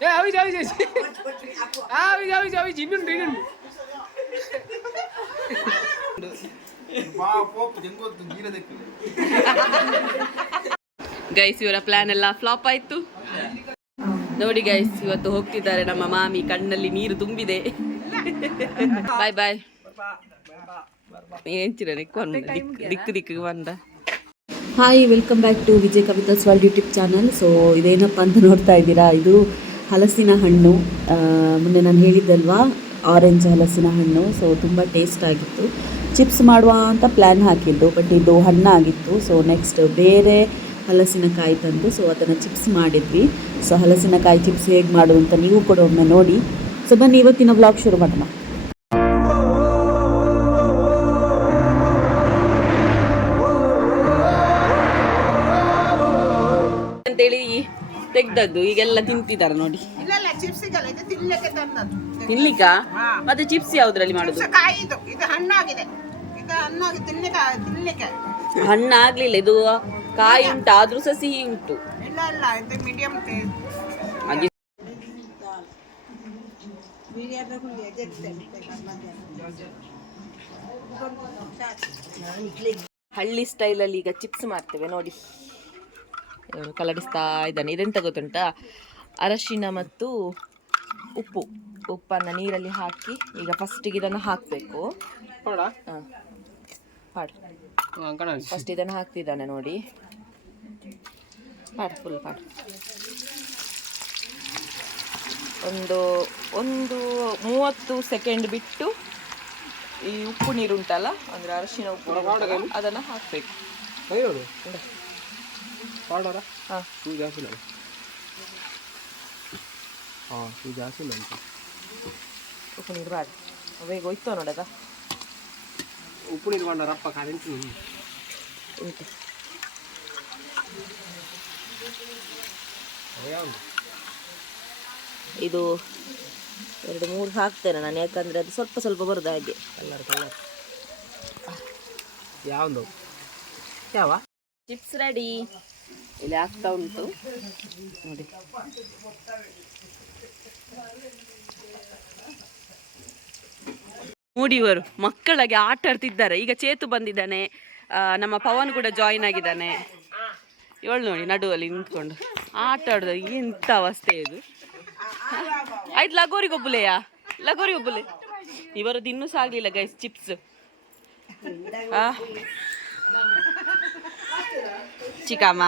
Eh, awi awi awi. Awi awi awi jinun jinun. Guys ಇವರ plan ಎಲ್ಲ flop ಆಯ್ತು. ನೋಡಿ ಗೈಸ್ ಇವತ್ತು ಹೋಗ್ತಿದ್ದಾರೆ ನಮ್ಮ ಮಾಮಿ. ಕಣ್ಣಲ್ಲಿ ನೀರು ತುಂಬಿದೆ. ಬಾಯ್ ಬಾಯ್ ಏನ್ಚಿರ ದಿಕ್ಕು ದಿಕ್ಕು ಬಂದ hi welcome back to Vijay Kavitha's world YouTube channel so ಇದೇನಪ್ಪ ಅಂತ ನೋಡ್ತಾ ಇದ್ದೀರಾ? ಇದು ಹಲಸಿನ ಹಣ್ಣು ಮೊನ್ನೆ ನಾನು ಹೇಳಿದ್ದಲ್ವಾ? ಆರೆಂಜ್ ಹಲಸಿನ ಹಣ್ಣು ಸೊ ತುಂಬ ಟೇಸ್ಟ್ ಆಗಿತ್ತು. ಚಿಪ್ಸ್ ಮಾಡುವ ಅಂತ ಪ್ಲ್ಯಾನ್ ಹಾಕಿದ್ದು ಬಟ್ ಇದು ಹಣ್ಣಾಗಿತ್ತು ಸೊ ನೆಕ್ಸ್ಟ್ ಬೇರೆ ಹಲಸಿನಕಾಯಿ ತಂದು ಸೊ ಅದನ್ನು ಚಿಪ್ಸ್ ಮಾಡಿದ್ವಿ. ಸೊ ಹಲಸಿನಕಾಯಿ ಚಿಪ್ಸ್ ಹೇಗೆ ಮಾಡೋದು ಅಂತ ನೀವು ಕೂಡ ಒಮ್ಮೆ ನೋಡಿ. ಸೊ ಬನ್ನಿ, ಇವತ್ತಿನ ಬ್ಲಾಗ್ ಶುರು ಮಾಡೋಣ ತೆಗ್ದದ್ದು ಈಗೆಲ್ಲ ತಿಂತಿದ್ದಾರೆ ನೋಡಿ. ಇಲ್ಲ ಇಲ್ಲ ಚಿಪ್ಸ್ ಇದಲ್ಲ ಇದು ತಿನ್ಲಿಕ್ಕೆ ತಂದದ್ದು. ತಿನ್ಲಿಕ್ಕ? ಮತ್ತೆ ಚಿಪ್ಸ್ ಯಾವ್ದ್ರಲ್ಲಿ ಮಾಡುದು ಚಿಪ್ಸ್ ಕಾಯಿ ಇದು ಇದು ಹಣ್ಣಾಗಿದೆ. ಇದು ಹಣ್ಣಾಗಿ ತಿನ್ಲಿಕ್ಕೆ ತಿನ್ಲಿಕ್ಕೆ. ಹಣ್ಣಾಗ್ಲಿಲ್ಲ ಇದು ಕಾಯಿ ಉಂಟು ಆದ್ರೂ ಸಹ ಸಿಹಿ ಉಂಟು. ಇಲ್ಲ ಇಲ್ಲ ಇದು ಮೀಡಿಯಂ ಅಜ್ಜಿ ಹಳ್ಳಿ ಸ್ಟೈಲಲ್ಲಿ ಈಗ ಚಿಪ್ಸ್ ಮಾಡ್ತೇವೆ ನೋಡಿ. ಇವ್ನು ಕಲಡಿಸ್ತಾ ಇದ್ದಾನೆ. ಇದೆಂತ ಗೊತ್ತುಂಟಾ ಅರಶಿನ ಮತ್ತು ಉಪ್ಪು. ಉಪ್ಪನ್ನು ನೀರಲ್ಲಿ ಹಾಕಿ ಈಗ ಫಸ್ಟಿಗೆ ಇದನ್ನು ಹಾಕಬೇಕು. ಪಾಡು. ಫಸ್ಟ್ ಇದನ್ನು ಹಾಕ್ತಿದ್ದಾನೆ ನೋಡಿ. ಪಾಡು ಫುಲ್ ಪಾಡು. ಒಂದು ಒಂದು ಮೂವತ್ತು ಸೆಕೆಂಡ್ ಬಿಟ್ಟು ಈ ಉಪ್ಪು ನೀರು ಉಂಟಲ್ಲ ಅಂದರೆ ಅರಶಿನ ಉಪ್ಪು ಅದನ್ನು ಹಾಕಬೇಕು. Pada ಹಾಂ. Tu jasi ಹಾಂ Ah, tu jasi nanti. ಉಪ್ಪು ನೀರು ಬೇಗ ಹೋಯ್ತು ನೋಡದ? ಉಪ್ಪು ನೀರು ಬಂಡ ರಪ್ಪ ಕಾರಿಂತು ಉಂಟು? ಇದು ಎರಡು ಮೂರು ಹಾಕ್ತೇನೆ ನಾನು ಯಾಕಂದರೆ ಅದು ಸ್ವಲ್ಪ ಸ್ವಲ್ಪ ಬರೋದು ಹಾಗೆ. Colour colour. ಯಾವುದು? ಯಾವ? Chips ready. ಇಲ್ಲಿ ಆಗ್ತಾ ಉಂಟು. ನೋಡಿ. ಇವರು ಮಕ್ಕಳಿಗೆ ಆಟ ಆಡ್ತಿದ್ದಾರೆ. ಈಗ ಚೇತು ಬಂದಿದ್ದಾನೆ. ನಮ್ಮ ಪವನ್ ಕೂಡ ಜಾಯಿನ್ ಆಗಿದ್ದಾನೆ. ಇವಳು ನೋಡಿ ನಡುವಲ್ಲಿ ನಿಂತ್ಕೊಂಡು ಆಟ ಆಡೋದು. ಎಂಥ ಅವಸ್ಥೆ ಇದು? ಆಯ್ತು, ಲಗೋರಿ ಒಬ್ಬಲೆಯಾ ಲಗೋರಿ ಒಬ್ಬಲೆ ಇವರದ್ದು ಇನ್ನೂ ಸಾಗಲಿಲ್ಲ ಗೈಸ್ ಚಿಪ್ಸ್ ಚಿಕ್ಕಮ್ಮ.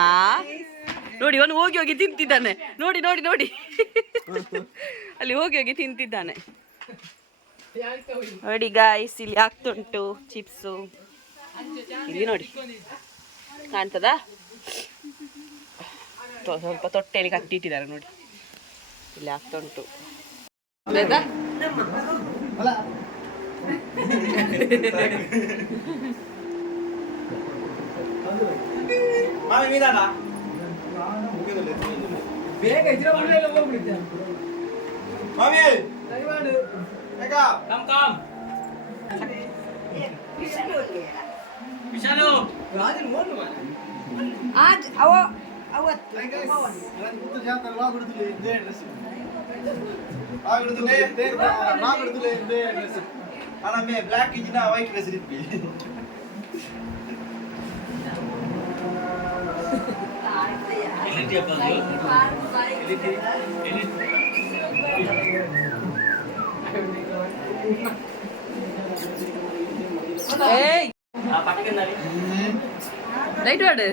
ನೋಡಿ, ಅವನು ಹೋಗಿ ಹೋಗಿ ತಿಂತಿದ್ದಾನೆ. ನೋಡಿ ನೋಡಿ ನೋಡಿ. ಅಲ್ಲಿ ಹೋಗಿ ಹೋಗಿ ತಿಂತಿದ್ದಾನೆ. ನೋಡಿ ಗಾಯ್ಸ್ ಇಲ್ಲಿ ಆಗ್ತುಂಟು ಚಿಪ್ಸು. ಇಲ್ಲಿ ನೋಡಿ. ಕಾಣ್ತದಾ? ಸ್ವಲ್ಪ ತೊಟ್ಟೆಯಲ್ಲಿ ಕಟ್ಟಿಟ್ಟಿದ್ದಾರೆ ನೋಡಿ. ಇಲ್ಲಿ ಆಗ್ತುಂಟು. ಆಯ್ತಾ మామి మీదనా ಬೇಗ ಇದ್ರ ಒಳ್ಳೆ ಹೋಗ್ಬಿಡುತ್ತೆ మామి ದಯಮಾಡು ఏకా ಕಮ್ ಕಮ್ ವಿಶಾಲು ರಾಜನ್ ಓಡು ಆಜ್ ಅವ ಅವತ್ತು ಮುತ್ತು ಜಾತ್ರೆ ಲಾಗ್ಬಿಡ್ತಿಲ್ಲ ಇದ್ದೇ ಡ್ರೆಸ್ ಆಗ್ಬಿಡ್ತಿಲ್ಲ ಇದ್ದೇ ಲಾಗ್ಬಿಡ್ತಿಲ್ಲ ಇದ್ದೇ ಡ್ರೆಸ್ ಅಣ್ಣ ಮೇ ಬ್ಲ್ಯಾಕ್ ಇದ್ದಿನ ವೈಟ್ ಡ್ರೆಸ್ ಇದ್ವಿ రైట్ వాడు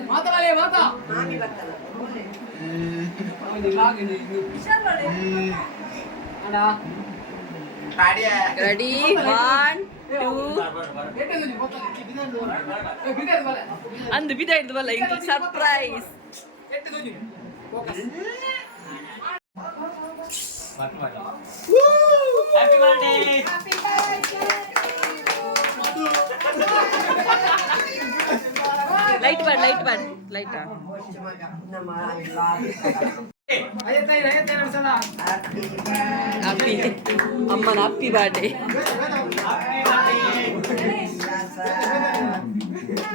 రెడీ వన్ அந்த விதா இது வரல எங்களுக்கு surprise happy birthday happy birthday light పడ్ లైట్ పడ్ లైట్ అమ్మ హ్యాపీ బర్త్డే హ్యాపీ బర్త్డే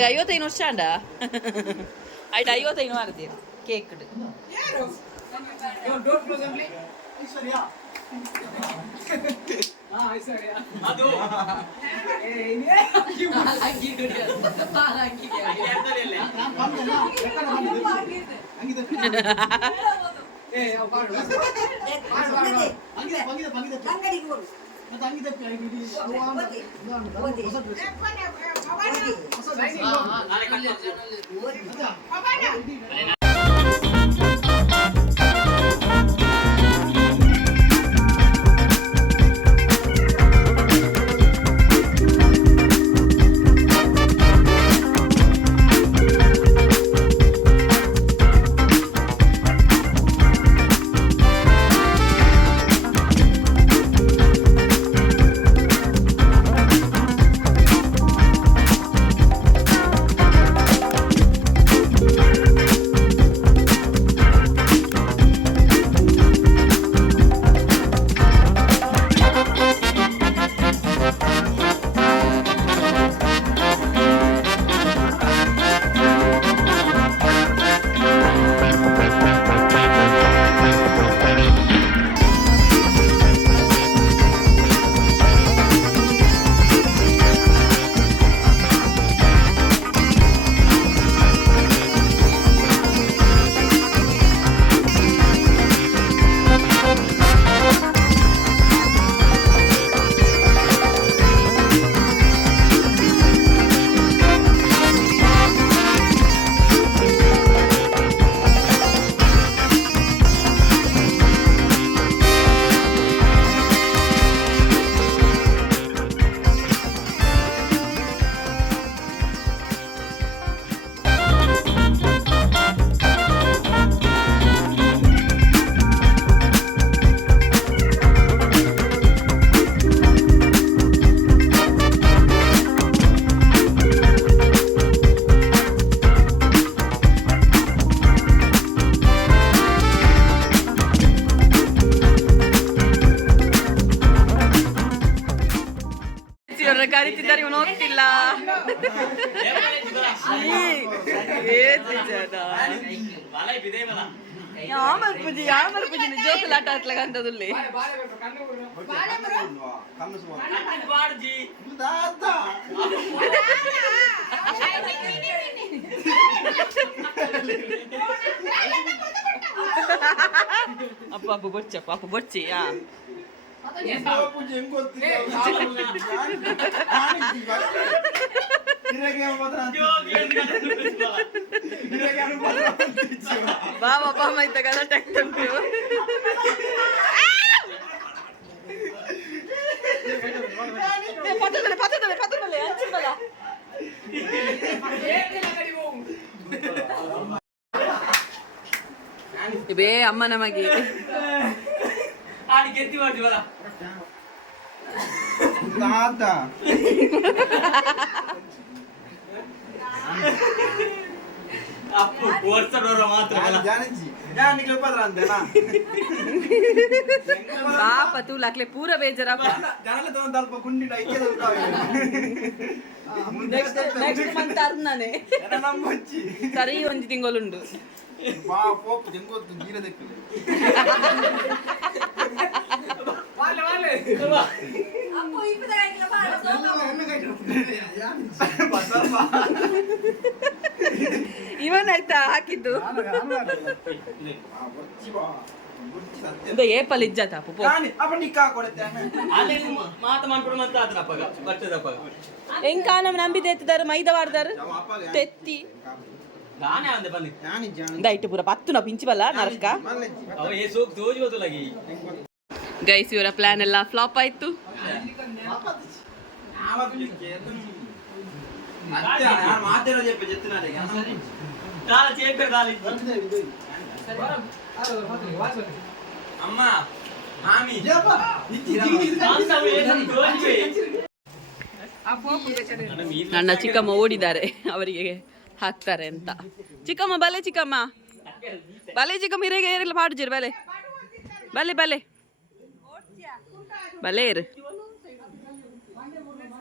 ಆಗ ಐವತ್ತೈದು ವರ್ಷ ಅಂಡ ಆಯ್ತು ಐವತ್ತೈದು ಮಾಡ್ತೀರ cake don't close only Aishwarya ಹಾ ಐಶ್ವರ್ಯ ಅದು ಏ ഇതാണ് ಹೋಗ್ತಿಲ್ಲ ಏತ್ ಜನ ಯಾಮರ್ ಪೂಜೆ ಯಾಮರ್ ಪೂಜೆ ಜೋಕುಲ್ ಆಟ ಆಡ್ಲಕಂತದುಲ್ಲಿ ಕಣ್ಣು ಸುಮಾರು ದಾದ ಅಪ್ಪ ಅಪ್ಪ ಬೊಚ್ಚಪ್ಪ ಅಪ್ಪ ಬೊಚ್ಚಿ ಆ ಪೂಜೆ ಹೆಂಗ್ ಗೊತ್ತಿಲ್ಲ ಇರಗೆ ಮಾತ್ರ ಇರಗೆ ಅನುಭವ ಬಾವ ಬಾಮ ಇದ್ದ ಗಲಾಟೆ ಆಗ್ತುಂಟು ಏ, ಪತ್ರದಲ್ಲಿ ಪತ್ರದಲ್ಲಿ ಪತ್ರದಲ್ಲಿ ಹಂಚಿಲ್ವಲ್ಲ ಬೇ ಅಮ್ಮ ನಮಗೆ ದಾದ ಜಾನಿಜಿ ಜಾನಿಗೆ ಉಪದ್ರ ಅಂತೇನಾ ಪಾಪ ತೂಲಾಕ್ಲೆ ಪೂರ ಬೇಜಾರಪ್ಪ ಜನಲ ತಗೊಂಡ್ ಅಲ್ಪ ಕುಂಡಿಡ ಐಕ್ಯದ ನೆಕ್ಸ್ಟ್ ಮಂತ್ ಅರ್ನಾನೆ ನಮ್ಮ ಅಜ್ಜಿ ಸರಿ ಒಂಜಿ ತಿಂಗಳುಂಡು ಬಾ ಪೋಪ್ ಜಂಗೋತ್ತು ಜೀರ ದೆಕ್ಕಿದೆ ವಾಲೆ ವಾಲೆ ಬಸಪ್ಪ ಇವನ್ ಆಯ್ತಾ ಹಾಕಿದ್ದು ಬಾ, ಬಚ್ಚಿ ಬಾ ಇದು ಏಪಲ್ ಇಜ್ಜತ ಪೋ ಕಾಣಿ ಅಪ್ಪ ನಿಕ್ಕಾ ಕೊಡುತ್ತೆ ಮಾತ ಮಾಡ್ಕೊಂಡು ಮತ್ತೆ ಆತರ ಅಪ್ಪಗ ಬರ್ತದೆ ಅಪ್ಪಗ ಹೆಂಗ್ ಕಾನಮ್ ನಂಬಿದೆ ಎತ್ತಿದಾರು ಮೈದ ವಾಡ್ದಾರು ತೆತ್ತಿ ನಾನೇ ಅಂದೆ ಬಂದಿ ಯಾನಿ ಜಾನಿ ದೈಟ್ ಪೂರ ಪತ್ತು ನಾ ಪಿಂಚಿಬಲ್ಲ ನರಕ ಅವ ಏ ಸೋಕ್ ತೋಜಿ ಗೊತ್ತಲಾಗಿ ಗೈಸ್ ಇವರ ಪ್ಲಾನ್ ಎಲ್ಲ ಫ್ಲಾಪ್ ಆಯ್ತು ಮಾತಾಡೋ చెప్పి చెప్తున్నాడు ಕಾಲ ಚೇಪೆ ದಾಲಿ ಅಮ್ಮ ಮಾಮಿ ಅಂತ ಏನ್ ತೋಜಿ ನನ್ನ ಚಿಕ್ಕಮ್ಮ ಓಡಿದ್ದಾರೆ ಅವರಿಗೆ ಹಾಕ್ತಾರೆ ಅಂತ ಚಿಕ್ಕಮ್ಮ ಬಲೆ ಚಿಕ್ಕಮ್ಮ ಬಲೆ ಚಿಕ್ಕಮ್ಮ ಹಿರೇಗೆ ಏರೆಲ್ಲ ಪಾಡುಜಿರು ಬಲೆ ಬಲೆ ಬಲೆ ಬಲೆ ಇರು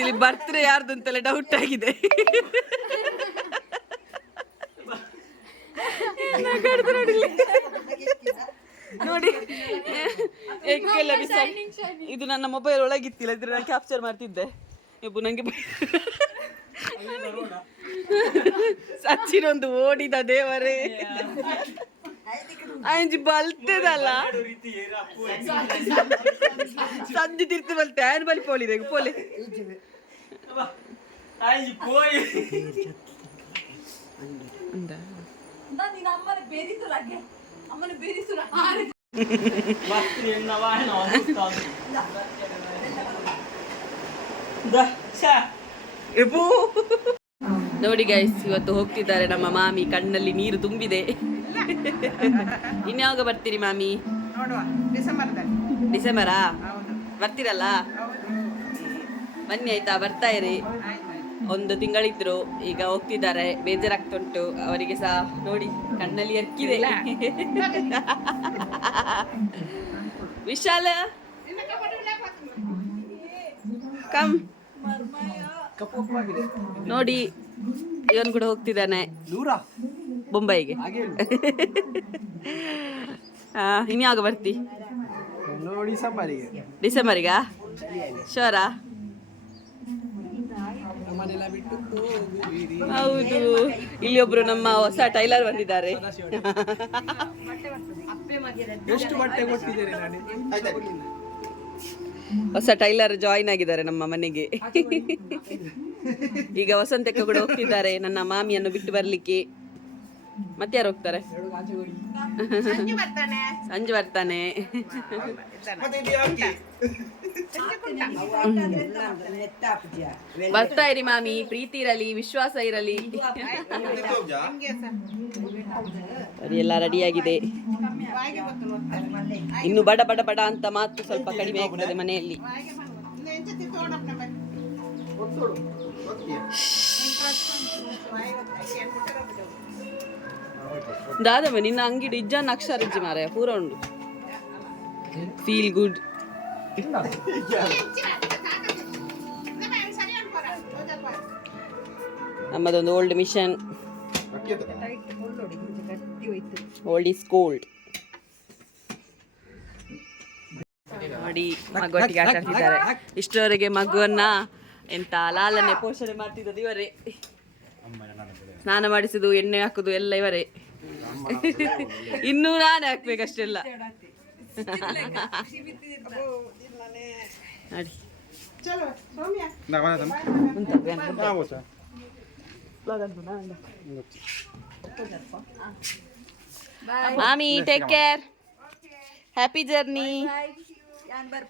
ಇಲ್ಲಿ ಬರ್ತ್ರೆ ಯಾರ್ದು ಅಂತೆಲ್ಲ ಡೌಟ್ ಆಗಿದೆ. ನೋಡಿ. ಇದು ನನ್ನ ಮೊಬೈಲ್ ಒಳಗಿತ್ತಿಲ್ಲ ಇದ್ರೆ ನಾನು ಕ್ಯಾಪ್ಚರ್ ಮಾಡ್ತಿದ್ದೆ. ಇಬ್ಬು ನಂಗೆ ಸಚಿನ್ ಒಂದು ಓಡಿದ ದೇವರೇ. ಅಂಜಿ ಬಲ್ತದಲ್ಲ. ಸಂಜೆ ತಿರ್ತು ಬಲ್ತೆ ಆನ್ ಬಲಿ ಪೋಲಿದೆ ಪೋಲಿ. ಅಂದ. ನೋಡಿ ಗೈಸ್ ಇವತ್ತು ಹೋಗ್ತಿದ್ದಾರೆ ನಮ್ಮ ಮಾಮಿ ಕಣ್ಣಲ್ಲಿ ನೀರು ತುಂಬಿದೆ. ಇನ್ಯಾವಾಗ ಬರ್ತೀರಿ ಮಾಮಿ? ಡಿಸೆಂಬರಾ? ಹೌದು. ಬರ್ತೀರಲ್ಲ? ಬನ್ನಿ ಆಯ್ತಾ ಬರ್ತಾ ಇರಿ. ಒಂದು ತಿಂಗಳಿದ್ರು ಈಗ ಹೋಗ್ತಿದ್ದಾರೆ ಬೇಜಾರಾಗ್ತುಂಟು. ಅವರಿಗೆ ಸಹ ನೋಡಿ ಕಣ್ಣಲ್ಲಿ ಎರ್ಕಿದೆ. ವಿಶಾಲ ಕಮ್ ನೋಡಿ ಇವನ್ ಕೂಡ ಹೋಗ್ತಿದ್ದಾನೆ. ಬೊಂಬೈಗೆ ಆ, ಇನ್ಯಾವಾಗ ಬರ್ತಿ? ಡಿಸೆಂಬರಿಗಾ? ಶೋರಾ? ಹೌದು. ಇಲ್ಲಿ ಒಬ್ರು ನಮ್ಮ ಹೊಸ ಟೈಲರ್ ಬಂದಿದ್ದಾರೆ. ಎಷ್ಟು ಬಟ್ಟೆ ಕೊಟ್ಟಿದ್ದೀರಿ ನಾನು? ಹೊಸ ಟೈಲರ್ ಜಾಯಿನ್ ಆಗಿದ್ದಾರೆ ನಮ್ಮ ಮನೆಗೆ. ಈಗ ವಸಂತಕ್ಕೆ ಕೂಡ ಹೋಗ್ತಿದ್ದಾರೆ. ನನ್ನ ಮಾಮಿಯನ್ನು ಬಿಟ್ಟು ಬರ್ಲಿಕ್ಕೆ. ಮತ್ತೆ ಯಾರು ಹೋಗ್ತಾರೆ? ಸಂಜೆ ಬರ್ತಾನೆ. ಬರ್ತಾ ಇರಿ ಮಾಮಿ, ಪ್ರೀತಿ ಇರಲಿ, ವಿಶ್ವಾಸ ಇರಲಿ. ಎಲ್ಲ ರೆಡಿಯಾಗಿದೆ ಇನ್ನು ಬಡ ಬಡ ಬಡ ಅಂತ ಮಾತು ಸ್ವಲ್ಪ ಕಡಿಮೆ ಆಗ್ತದೆ ಮನೆಯಲ್ಲಿ. ದಾದವ ನಿನ್ನ ಅಂಗಡಿ ಇಜ್ಜನ್ ಅಕ್ಷರ ಇಜ್ಜಿ ಮಾರಾಯ, ಪೂರ ಉಂಡು ಫೀಲ್ ಗುಡ್ ನಮ್ಮದೊಂದು old machine? Old is cold ನೋಡಿ ಮಗುವಟ್ಟಿಗೆ ಆಟ ಆಡ್ತಿದ್ದಾರೆ ಇಷ್ಟರವರೆಗೆ ಮಗುವನ್ನ ಎಂತ ಲಾಲನೆ ಪೋಷಣೆ ಮಾಡ್ತಿದ್ದದ್ದು ಇವರೇ. ಸ್ನಾನ ಮಾಡಿಸುದು ಎಣ್ಣೆ ಹಾಕುದು ಎಲ್ಲ ಇವರೇ. ಇನ್ನೂ ನಾನೇ ಹಾಕ್ಬೇಕಷ್ಟೆಲ್ಲ. ನೋಡಿ ಚಲೋ ಸೌಮ್ಯ ನಾ ಬರೋದಮ್ಮ? ಹಾ, ಹೋಗ್ತಾ. ಮಾಮಿ ಟೇಕ್ ಕೇರ್ ಹ್ಯಾಪಿ ಜರ್ನಿ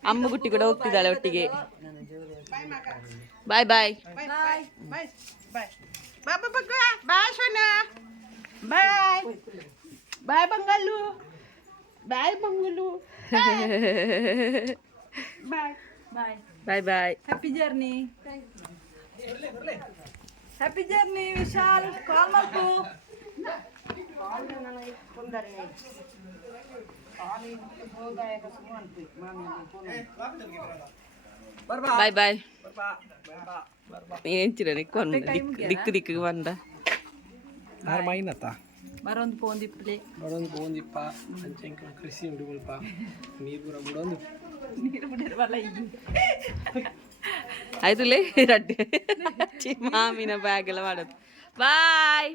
ಅಮ್ಮ ಗುಟ್ಟಿ ಕೂಡ ಹೋಗ್ತಿದ್ದಾಳೆ ಒಟ್ಟಿಗೆ ಬಾಯ್ ಬಾಯ್ ಬಾಯ್ ಬಾಯ್ ಬಾಯ್ ಬಾಯ್ ಬಾಬಾ ಬಗ್ಗ ಬಾಯ್ ಸೋನ ಬಾಯ್ ಬಾಯ್ ಬಂಗಾಲು ಬಾಯ್ ಬಂಗಾಲು ಬಾಯ್ bye bye happy journey happy journey Vishal call ಮಾಡ್ಕೋ ಬಾಯ್ ಬಾಯ್ ఏంచిరా నీకు కొన్న దిక్కు దిక్కు వంద ಆರು ಮೈನತ್ತ మరొంది పోంది ఇప్పుడే ಬಡೊಂದು ಬೋಂದಿಪ್ಪ ಅಂಚೆ ಇಂಕ ಕೃಷಿ ಉಂಡು ಮುಲ್ಪ ನೀರು ಪೂರ ಬಿಡೊಂದು ඇතුලේ රට්ටේ මාමින බෑගල වඩත් බයි.